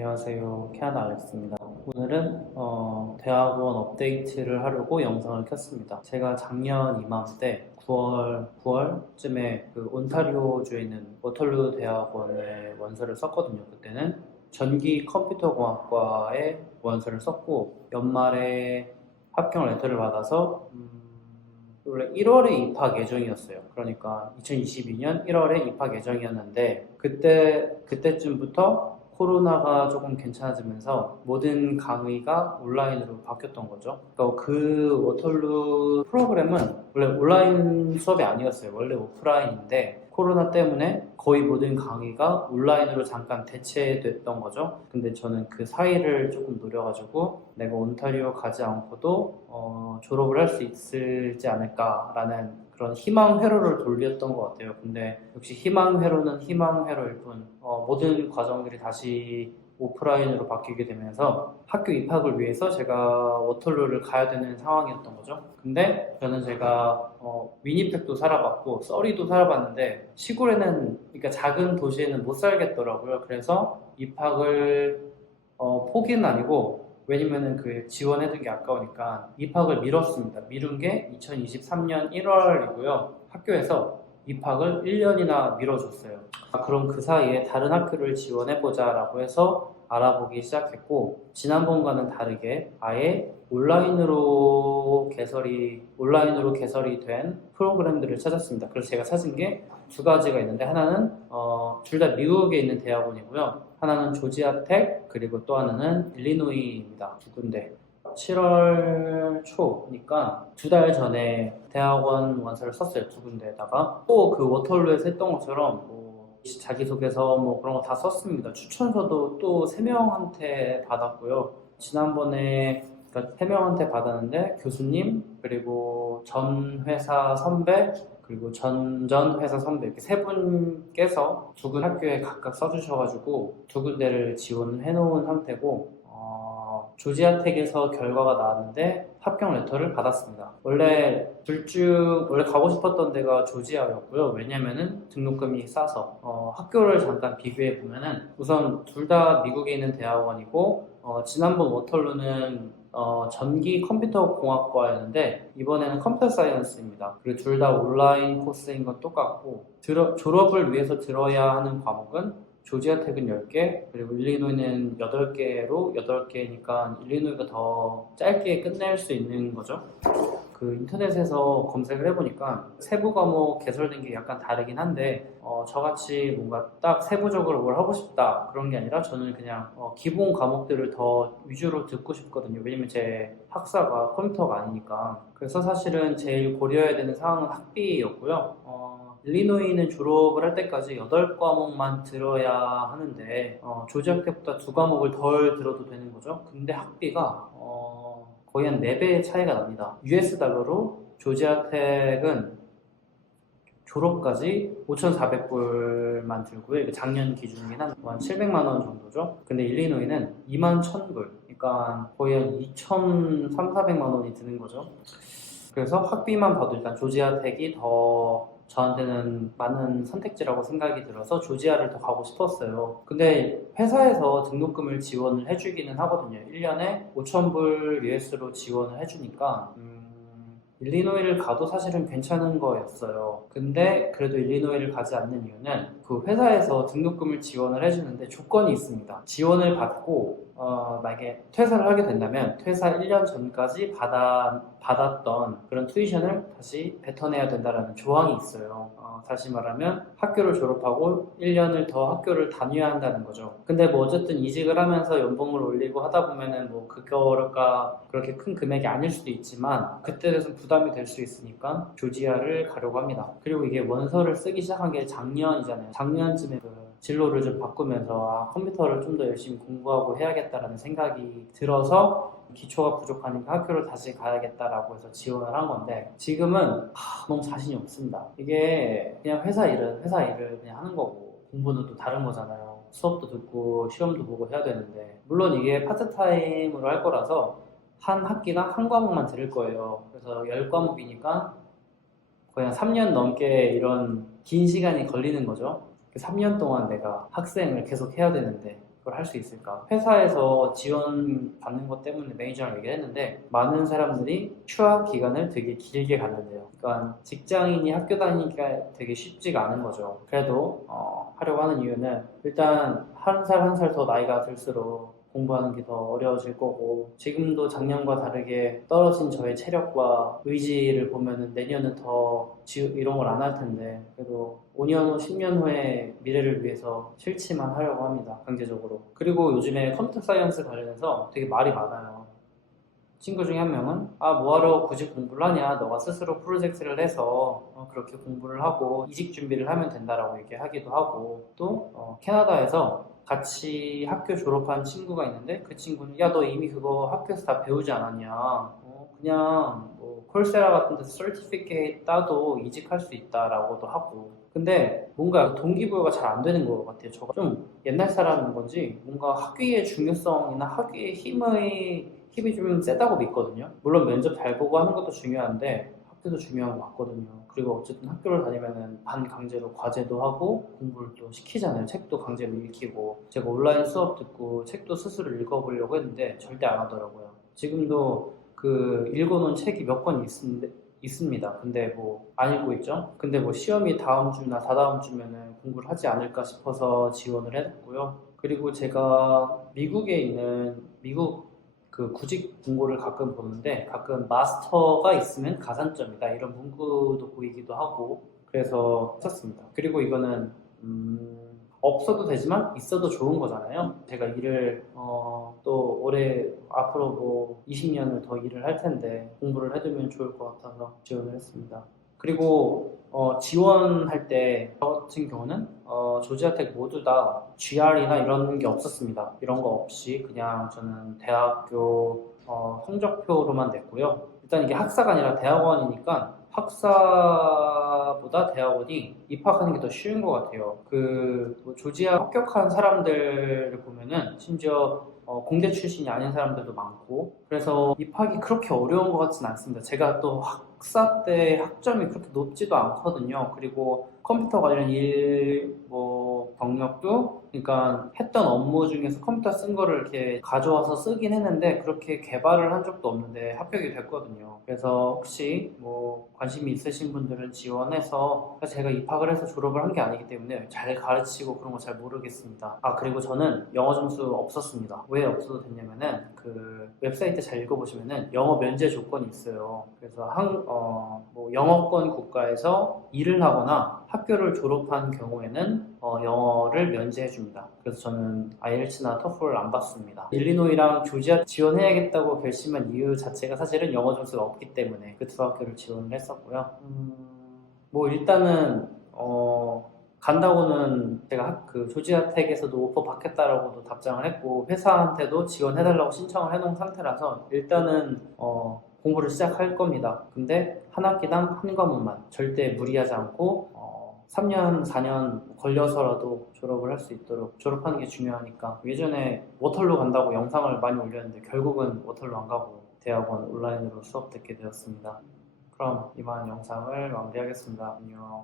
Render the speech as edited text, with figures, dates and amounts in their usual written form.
안녕하세요. 캐나다 알렉스입니다. 오늘은 대학원 업데이트를 하려고 영상을 켰습니다. 제가 작년 이맘때 9월쯤에 그 온타리오주에 있는 워털루 대학원에 원서를 썼거든요. 그때는 전기 컴퓨터공학과에 원서를 썼고 연말에 합격 레터를 받아서 원래 1월에 입학 예정이었어요. 그러니까 2022년 1월에 입학 예정이었는데 그때쯤부터 코로나가 조금 괜찮아지면서 모든 강의가 온라인으로 바뀌었던 거죠. 그러니까 그 워털루 프로그램은 원래 온라인 수업이 아니었어요. 원래 오프라인인데 코로나 때문에 거의 모든 강의가 온라인으로 잠깐 대체됐던 거죠. 근데 저는 그 사이를 조금 노려가지고 내가 온타리오 가지 않고도 졸업을 할 수 있을지 않을까라는 그런 희망 회로를 돌렸던 것 같아요. 근데 역시 희망 회로는 희망 회로일 뿐 모든 과정들이 다시 오프라인으로 바뀌게 되면서 학교 입학을 위해서 제가 워털루를 가야 되는 상황이었던 거죠. 근데 저는 제가 위니펙도 살아봤고 서리도 살아봤는데 시골에는 그러니까 작은 도시에는 못 살겠더라고요. 그래서 입학을 포기는 아니고 왜냐면은 그 지원해둔 게 아까우니까 입학을 미뤘습니다. 미룬 게 2023년 1월이고요. 학교에서 입학을 1년이나 미뤄줬어요. 그럼 그 사이에 다른 학교를 지원해보자 라고 해서 알아보기 시작했고 지난번과는 다르게 아예 온라인으로 개설이 된 프로그램들을 찾았습니다. 그래서 제가 찾은 게 두 가지가 있는데 하나는 둘 다 미국에 있는 대학원이고요. 하나는 조지아텍 그리고 또 하나는 일리노이입니다. 두 군데. 7월 초니까 두 달 전에 대학원 원서를 썼어요. 두 군데에다가 또 그 워털루에서 했던 것처럼 자기소개서 그런 거 다 썼습니다. 추천서도 또 3명한테 받았고요. 지난번에 그러니까 3명한테 받았는데 교수님 그리고 전 회사 선배 그리고 전 회사 선배 이렇게 세 분께서 두 군 학교에 각각 써주셔가지고 두 군데를 지원을 해놓은 상태고 조지아텍에서 결과가 나왔는데 합격 레터를 받았습니다. 원래 가고 싶었던 데가 조지아였고요. 왜냐면은 등록금이 싸서 학교를 잠깐 비교해 보면은 우선 둘 다 미국에 있는 대학원이고 지난번 워털루는 전기 컴퓨터 공학과였는데 이번에는 컴퓨터 사이언스입니다. 그리고 둘 다 온라인 코스인 건 똑같고 졸업을 위해서 들어야 하는 과목은 조지아텍은 10개, 그리고 일리노이는 8개로 8개니까 일리노이가 더 짧게 끝낼 수 있는 거죠. 그 인터넷에서 검색을 해보니까 세부 과목 개설된 게 약간 다르긴 한데 저같이 뭔가 딱 세부적으로 뭘 하고 싶다 그런 게 아니라 저는 그냥 기본 과목들을 더 위주로 듣고 싶거든요. 왜냐면 제 학사가 컴퓨터가 아니니까. 그래서 사실은 제일 고려해야 되는 상황은 학비였고요. 일리노이는 졸업을 할 때까지 8과목만 들어야 하는데 조지아 때보다 2과목을 덜 들어도 되는 거죠. 근데 학비가 거의 한 4배의 차이가 납니다. US 달러로 조지아 텍은 졸업까지 5,400불만 들고요. 이게 작년 기준이긴 한 700만 원 정도죠. 근데 일리노이는 21,000불, 그러니까 거의 한 2,300~400만 원이 드는 거죠. 그래서 학비만 봐도 일단 조지아 텍이 더 저한테는 많은 선택지라고 생각이 들어서 조지아를 더 가고 싶었어요. 근데 회사에서 등록금을 지원을 해주기는 하거든요. 1년에 5,000불 US로 지원을 해주니까 일리노이를 가도 사실은 괜찮은 거였어요. 근데 그래도 일리노이를 가지 않는 이유는 그 회사에서 등록금을 지원을 해주는데 조건이 있습니다. 지원을 받고 만약에 퇴사를 하게 된다면 퇴사 1년 전까지 받았던 그런 튜이션을 다시 뱉어내야 된다는 조항이 있어요. 다시 말하면 학교를 졸업하고 1년을 더 학교를 다녀야 한다는 거죠. 근데 어쨌든 이직을 하면서 연봉을 올리고 하다 보면은 그거가 그렇게 큰 금액이 아닐 수도 있지만 그때 돼서 부담이 될 수 있으니까 조지아를 가려고 합니다. 그리고 이게 원서를 쓰기 시작한 게 작년이잖아요. 작년쯤에 진로를 좀 바꾸면서 컴퓨터를 좀 더 열심히 공부하고 해야겠다라는 생각이 들어서 기초가 부족하니까 학교를 다시 가야겠다라고 해서 지원을 한 건데 지금은 너무 자신이 없습니다. 이게 그냥 회사 일을 그냥 하는 거고 공부는 또 다른 거잖아요. 수업도 듣고 시험도 보고 해야 되는데 물론 이게 파트타임으로 할 거라서 한 학기당 한 과목만 들을 거예요. 그래서 10과목이니까 거의 한 3년 넘게 이런 긴 시간이 걸리는 거죠. 그 3년 동안 내가 학생을 계속 해야 되는데 그걸 할 수 있을까? 회사에서 지원 받는 것 때문에 매니저랑 얘기했는데 많은 사람들이 휴학 기간을 되게 길게 갖는데요. 그러니까 직장인이 학교 다니기가 되게 쉽지가 않은 거죠. 그래도 하려고 하는 이유는 일단 한 살 한 살 더 나이가 들수록 공부하는 게 더 어려워질 거고 지금도 작년과 다르게 떨어진 저의 체력과 의지를 보면은 내년은 더 이런 걸 안 할 텐데 그래도 5년 후, 10년 후의 미래를 위해서 실치만 하려고 합니다. 강제적으로. 그리고 요즘에 컴퓨터 사이언스 관련해서 되게 말이 많아요. 친구 중에 한 명은 뭐하러 굳이 공부를 하냐 너가 스스로 프로젝트를 해서 그렇게 공부를 하고 이직 준비를 하면 된다라고 얘기하기도 하고 또 캐나다에서 같이 학교 졸업한 친구가 있는데 그 친구는 야 너 이미 그거 학교에서 다 배우지 않았냐 그냥 뭐 콜세라 같은 데서 서티피케이트 따도 이직할 수 있다라고도 하고 근데 뭔가 동기부여가 잘 안 되는 것 같아요. 저가 좀 옛날 사람인 건지 뭔가 학위의 중요성이나 학위의 힘이 좀 세다고 믿거든요. 물론 면접 잘 보고 하는 것도 중요한데 학교도 중요한 것 같거든요. 그리고 어쨌든 학교를 다니면은 반강제로 과제도 하고 공부를 또 시키잖아요. 책도 강제로 읽히고 제가 온라인 수업 듣고 책도 스스로 읽어보려고 했는데 절대 안 하더라고요. 지금도 그 읽어놓은 책이 몇 권 있습니다. 근데 뭐 안 읽고 있죠. 근데 뭐 시험이 다음 주나 다다음 주면은 공부를 하지 않을까 싶어서 지원을 했고요. 그리고 제가 미국에 있는 미국 그 구직 공고를 가끔 보는데 가끔 마스터가 있으면 가산점이다 이런 문구도 보이기도 하고 그래서 했었습니다. 그리고 이거는 없어도 되지만 있어도 좋은 거잖아요. 제가 일을 또 올해 앞으로 뭐 20년을 더 일을 할 텐데 공부를 해두면 좋을 것 같아서 지원을 했습니다. 그리고 지원할 때 저 같은 경우는 조지아텍 모두 다 GR이나 이런 게 없었습니다. 이런 거 없이 그냥 저는 대학교 성적표로만 냈고요. 일단 이게 학사가 아니라 대학원이니까 학사보다 대학원이 입학하는 게 더 쉬운 것 같아요. 뭐 조지아 합격한 사람들을 보면은 심지어 공대 출신이 아닌 사람들도 많고 그래서 입학이 그렇게 어려운 것 같지는 않습니다. 제가 또 학사 때 학점이 그렇게 높지도 않거든요. 그리고 컴퓨터 관련 뭐 경력도 그러니까 했던 업무 중에서 컴퓨터 쓴 거를 이렇게 가져와서 쓰긴 했는데 그렇게 개발을 한 적도 없는데 합격이 됐거든요. 그래서 혹시 뭐 관심이 있으신 분들은 지원해서 제가 입학을 해서 졸업을 한 게 아니기 때문에 잘 가르치고 그런 거 잘 모르겠습니다. 그리고 저는 영어 점수 없었습니다. 왜 없어도 됐냐면은 그 웹사이트 잘 읽어보시면은 영어 면제 조건이 있어요. 그래서 뭐 영어권 국가에서 일을 하거나 학교를 졸업한 경우에는 영어를 면제해줍니다. 그래서 저는 아이엘츠나 토플을 안 봤습니다. 일리노이랑 조지아 지원해야겠다고 결심한 이유 자체가 사실은 영어 점수가 없기 때문에 그 두 학교를 지원을 했었고요. 뭐 일단은 간다고는 제가 그 조지아텍에서도 오퍼 받겠다라고도 답장을 했고 회사한테도 지원해달라고 신청을 해놓은 상태라서 일단은 공부를 시작할 겁니다. 근데 한 학기당 한 과목만 절대 무리하지 않고 3년, 4년 걸려서라도 졸업을 할 수 있도록 졸업하는 게 중요하니까 예전에 워털루 간다고 영상을 많이 올렸는데 결국은 워털루 안 가고 대학원 온라인으로 수업 듣게 되었습니다. 그럼 이만 영상을 마무리하겠습니다. 안녕.